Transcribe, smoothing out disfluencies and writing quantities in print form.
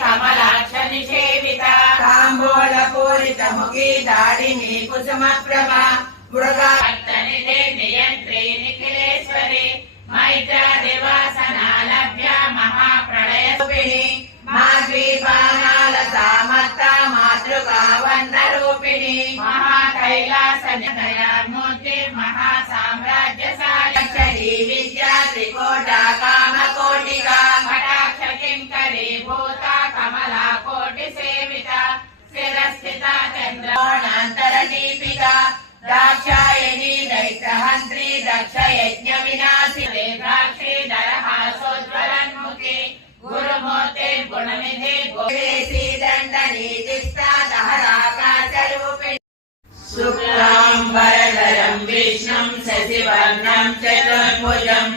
కమలాక్ష నిషేవిత తాంబూల పూరిత ముఖి దాడిని కుసుమ ప్రభ మృగార్తనిదే నియంత్రి నిఖిలేశ్వరి మైత్ర దివాసనాలభ్య మహాప్రళయ రూపిణి మా ద్వీపానాల సామర్థ మాతృకా వన్న రూపిణి మహాకైలాస దయామూర్తి మహాసామ్రాజ్యశాలి విద్యా త్రికోట కామ కోటిక కటాక్ష కింకరీ భూత కమలా కోటి సేవిత స్థిరస్థిత చంద్రోణాంతర దీపిక దాక్షాయణి దైత్యహంత్రి దక్ష యజ్ఞ వినాశి ద్రాక్షి దరహాసోజ్వలన్ముఖి గురుమూర్తి గుణనిధి గోవేశీ దండ నీతిస్థా దహరాకాశ రూపిణి శుక్లాంబరధరం విష్ణుం శశివర్ణం చతుర్భుజం